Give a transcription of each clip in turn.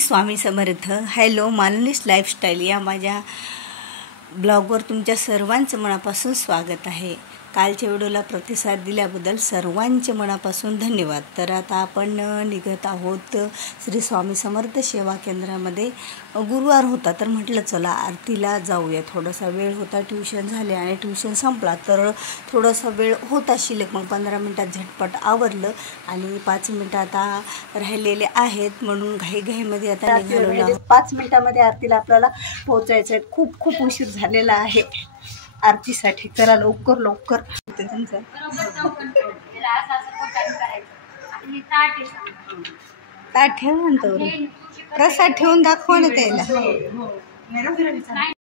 Swami Samarth. Hello, मालनीस lifestyle या माझ्या ब्लॉगवर तुमच्या सर्वांचं मनापासून स्वागत आहे. कालच्या व्हिडिओला प्रतिसाद दिल्याबद्दल सर्वांचे मनापासून धन्यवाद. तर आता आपण निघत आहोत श्री स्वामी समर्थ सेवा केंद्रामध्ये. गुरुवार होता तर म्हटलं चला आरतीला जाऊया. थोडासा वेळ होता, ट्युशन झाले आणि ट्युशन संपला तर थोडासा वेळ होता शिल्लक. मग 15 मिनटात झटपट आवरलं आणि 5 मिनटं आता राहिलेले आहेत म्हणून घाईघाईमध्ये आता निघालो. 5 मिनटामध्ये आरतीला आपल्याला पोहोचायचं आहे. खूप उशीर झालेला आहे आरतीसाठी. करा लवकर लवकर. ताट ठेव म्हणतो, प्रसाद ठेवून दाखवा ना त्याला.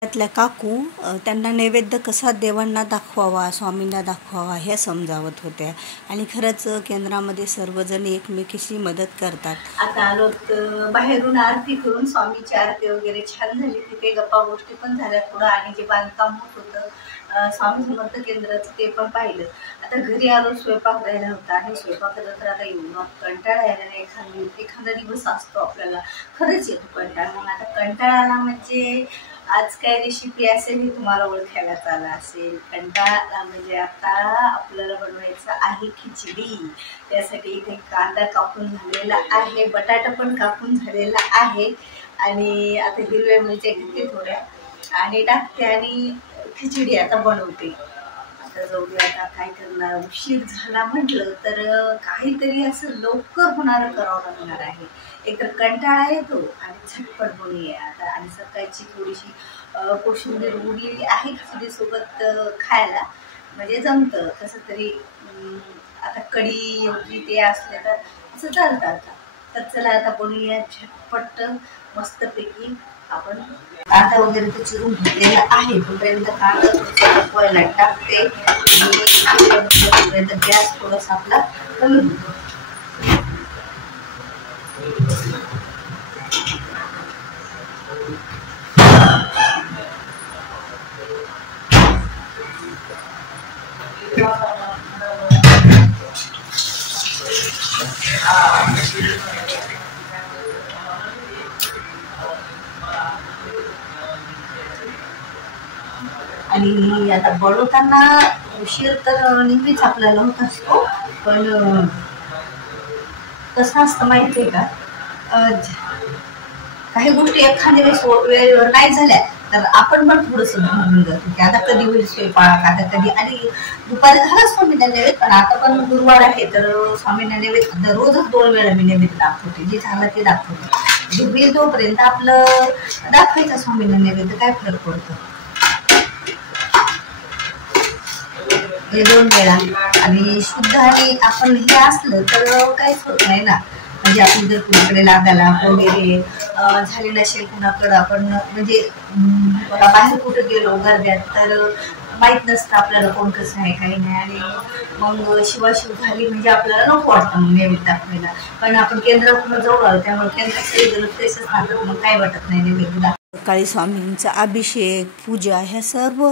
त्यातल्या काकू त्यांना नैवेद्य कसा देवांना दाखवावा, स्वामींना दाखवावा हे समजावत होत्या. आणि खरंच केंद्रामध्ये सर्वजण एकमेकीशी मदत करतात. आता आलो बाहेरून आरती करून, स्वामीची आरती वगैरे छान झाली. तिथे गप्पा गोष्टी पण झाल्या थोडं, आणि जे बांधकाम होत होतं स्वामी समर्थ केंद्राचं ते पण पाहिलं. आता घरी आलो, स्वयंपाक राहिला होता आणि स्वयंपाकाला तर आता येऊन कंटाळा यायला नाही. एखादा दिवस असतो आपल्याला खरंच येतो कंटाळा. मग आता कंटाळा आला म्हणजे आज काय रेसिपी असेल हे तुम्हाला ओळखायला आला असेल. कंटाळा म्हणजे आता आपल्याला बनवायचं आहे खिचडी. त्यासाठी इथे कांदा कापून झालेला आहे, बटाटा पण कापून झालेला आहे आणि आता हिरव्या मिरच्या घेते थोड्या आणि टाकते आणि खिचडी आता बनवते. आता जाऊया. आता काय करणार, उशीर झाला म्हटलं तर काहीतरी असं लवकर होणारं करावं लागणार आहे. एकतर कंटाळा येतो आणि झटपट बनवूया आता. आणि सकाळची थोडीशी कोशिंबीर उरलेली आहे खिचडीसोबत खायला, म्हणजे जमतं कसं तरी. आता कढी एवढी ते असले तर असं चालतं. आता तर चला आता बनवूया झटपट मस्तपैकी. आपण कांदा वगैरे तर चिरून घेतलेला आहे. तोपर्यंत कांदा थोडा टाकते आणि गॅस थोडासा आपला कमी होतो. आणि आता बनवताना उशीर तर नेहमीच आपल्याला होत असतो, पण कसं असतं माहिती आहे का, काही गोष्टी एखाद्या वेळेवर नाही झाल्या तर आपण पण थोडंसं घालून जातो की आता कधी होईल स्वयंपाक, आता कधी. आणि दुपारी झाला स्वामींना नैवेद्य, पण आता पण गुरुवार आहे तर स्वामींना नैवेद्य रोजच 2 वेळा मी नैवेद्य दाखवते. जे झालं ते दाखवते. जे होईल तोपर्यंत आपलं दाखवायचं स्वामींना नैवेद्य, काय फरक पडतो. हे 2 वेळा. आणि शुद्ध आणि आपण हे असलं तर काहीच होत नाही ना. म्हणजे आपण जर कुणाकडे लागायला वगैरे झाले नसेल कुणाकडं, आपण म्हणजे बाहेर कुठं गेलो गर्द्यात तर माहीत नसतं आपल्याला कोण कसं आहे काही नाही. आणि मग शिवाशिव झाली म्हणजे आपल्याला नको वाटतं मग नैवेद्य दाखवायला. पण आपण केंद्रातून जवळ आलो त्यामुळे केंद्रात तेच सांगतात, मग काय वाटत नाही नैवेद्य. सकाळी स्वामींचा अभिषेक, पूजा ह्या सर्व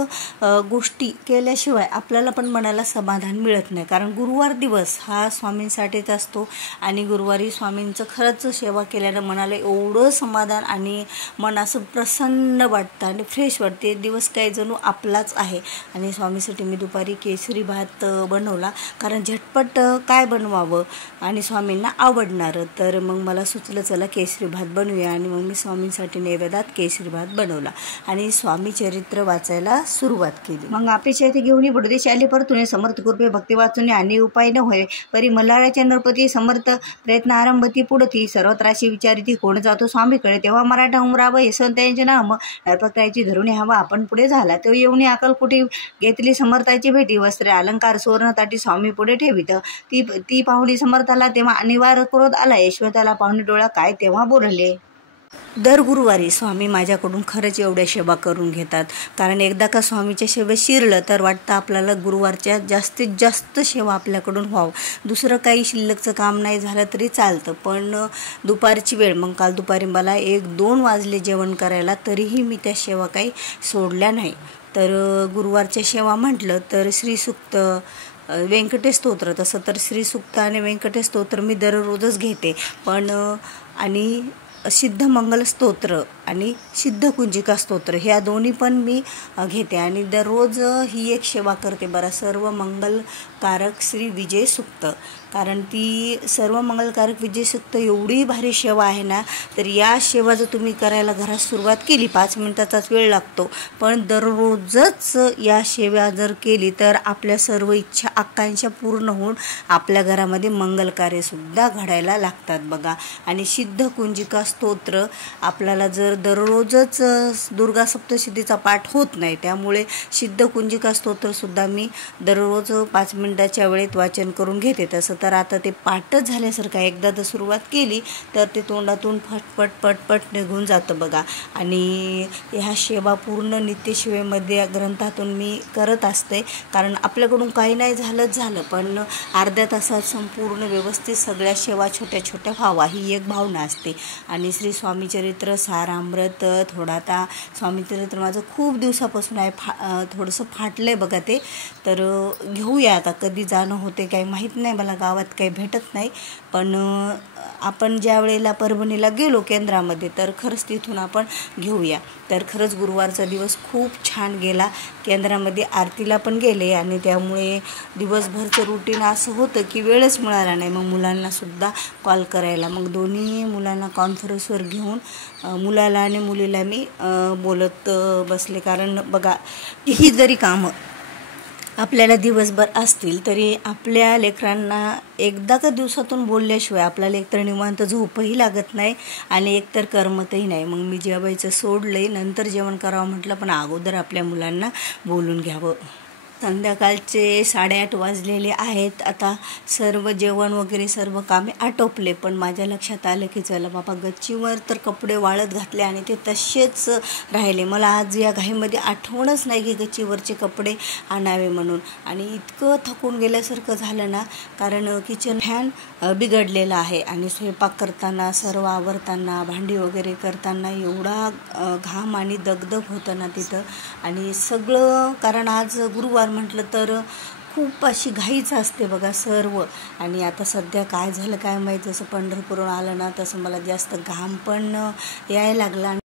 गोष्टी केल्याशिवाय आपल्याला पण मनाला समाधान मिळत नाही. कारण गुरुवार दिवस हा स्वामींसाठीच असतो आणि गुरुवारी स्वामींचं खरंच सेवा केल्यानं मनाला एवढं समाधान आणि मन असं प्रसन्न वाटतं आणि फ्रेश वाटते. दिवस काही जणू आपलाच आहे. आणि स्वामीसाठी मी दुपारी केसरी भात बनवला, कारण झटपट काय बनवावं आणि स्वामींना आवडणारं. तर मग मला सुचलं चला केसरी भात बनवूया. आणि मग मी स्वामींसाठी नैवेद्यात केसरी भात बनवला आणि स्वामी चरित्र वाचायला सुरुवात केली. मग अपेक्षा येथे घेऊन बडदेशी आले परतुने समर्थ कृपे भक्ती वाचून आणि उपाय न होय परी मल्हाराच्या नरपती समर्थ प्रयत्न आरंभती पुढती सर्वत्राशी विचारिती कोण जातो स्वामीकडे. तेव्हा मराठा उमराव यशवंत यांचे नाम नरपताची धरुणी हवा आपण पुढे झाला. तो येऊन अकलकुटी घेतली समर्थाची भेटी. वस्त्रे अलंकार सुवर्ण ताटी स्वामी पुढे ठेवीत. ती पाहुणी समर्थाला तेव्हा अनिवार्य क्रोध आला. यशवंताला पाहुणी डोळा काय तेव्हा बोलले. दर गुरुवारी स्वामी माझ्याकडून खरंच एवढ्या सेवा करून घेतात. कारण एकदा का स्वामीच्या सेवेत शिरलं तर वाटतं आपल्याला गुरुवारच्या जास्तीत जास्त सेवा आपल्याकडून व्हावं. दुसरं काही शिल्लकचं काम नाही झालं तरी चालतं, पण दुपारची वेळ, मग काल दुपारी मला 1-2 वाजले जेवण करायला, तरीही मी त्या सेवा काही सोडल्या नाही. तर गुरुवारच्या सेवा म्हटलं तर श्रीसूक्त, व्यंकटेश स्तोत्र, तसं तर श्रीसूक्त आणि व्यंकटेश स्तोत्र मी दररोजच घेते. पण आणि सिद्ध मंगल स्तोत्र आणि सिद्ध कुंजिका स्तोत्र ह्या दोन्ही पण मी घेते आणि दररोज ही एक सेवा करते बरं, सर्व मंगलकारक श्री विजय सूक्त. कारण ती सर्व मंगलकारक विजय सूक्त एवढी भारी सेवा आहे ना, तर या सेवा जर तुम्ही करायला घरात सुरुवात केली, 5 मिनिटाचाच वेळ लागतो, पण दररोजच या सेवा जर केली तर आपल्या सर्व इच्छा आकांक्षा पूर्ण होऊन आपल्या घरामध्ये मंगलकार्यसुद्धा घडायला लागतात बघा. आणि सिद्ध कुंजिका स्तोत्र आपल्याला जर दररोजच दुर्गा सप्तशतीचा पाठ होत नाही, त्यामुळे सिद्ध कुंजिका स्तोत्रसुद्धा मी दररोज 5 मिनिटाच्या वेळेत वाचन करून घेते. तसं तर आता ते पाठच झाल्यासारखं, एकदा जर सुरुवात केली तर ते तोंडातून फटफट पटपट निघून जातं बघा. आणि ह्या सेवा पूर्ण नित्यसेवेमध्ये ग्रंथातून मी करत असते, कारण आपल्याकडून काही नाही झालं पण अर्ध्या तासात संपूर्ण व्यवस्थित सगळ्या सेवा छोट्या छोट्या व्हावा ही एक भावना असते. आणि श्री स्वामीचरित्र सारामृत थोडा आता स्वामीचरित्र माझं खूप दिवसापासून आहे, थोडंसं फाटलं आहे बघा ते, तर घेऊया आता. कधी जाणं होते काही माहीत नाही, मला गावात काही भेटत नाही, पण आपण ज्या वेळेला परभणीला गेलो केंद्रामध्ये तर खरंच तिथून आपण घेऊया. तर खरंच गुरुवारचा दिवस खूप छान गेला. केंद्रामध्ये आरतीला पण गेले आणि त्यामुळे दिवसभरचं रुटीन असं होतं की वेळच मिळाला नाही मग मुलांनासुद्धा कॉल करायला. मग दोन्ही मुलांना कॉन्फरन्सवर घेऊन मुलाला आणि मुलीला मी बोलत बसले. कारण बघा, ही जरी कामं आपल्याला दिवसभर असतील तरी आपल्या लेकरांना एकदा का दिवसातून बोलल्याशिवाय आपल्याला एकतर निवांत झोपही लागत नाही आणि एकतर करमतही नाही. मग मी जेवायचं सोडलंय, नंतर जेवण करावं म्हटलं, पण अगोदर आपल्या मुलांना बोलून घ्यावं. संध्याकाळचे 8:30 वाजलेले आहेत. आता सर्व जेवण वगैरे सर्व कामे आटोपले, पण माझ्या लक्षात आलं की चला बाबा, गच्चीवर तर कपडे वाळत घातले आणि ते तसेच राहिले. मला आज या घाईमध्ये आठवणच नाही की गच्चीवरचे कपडे आणावे म्हणून. आणि इतकं थकून गेल्यासारखं झालं ना, कारण किचन फॅन बिघडलेला आहे आणि स्वयंपाक करताना, सर्व आवरताना, भांडी वगैरे करताना एवढा घाम आणि दगदग होतं ना तिथं. आणि सगळं, कारण आज गुरुवार म्हटलं तर खूप अशी घाईच असते बघा सर्व. आणि आता सध्या काय झालं काय माहीत, जसं पंढरपूरहून आलं ना तसं मला जास्त घाम पण यायला लागला.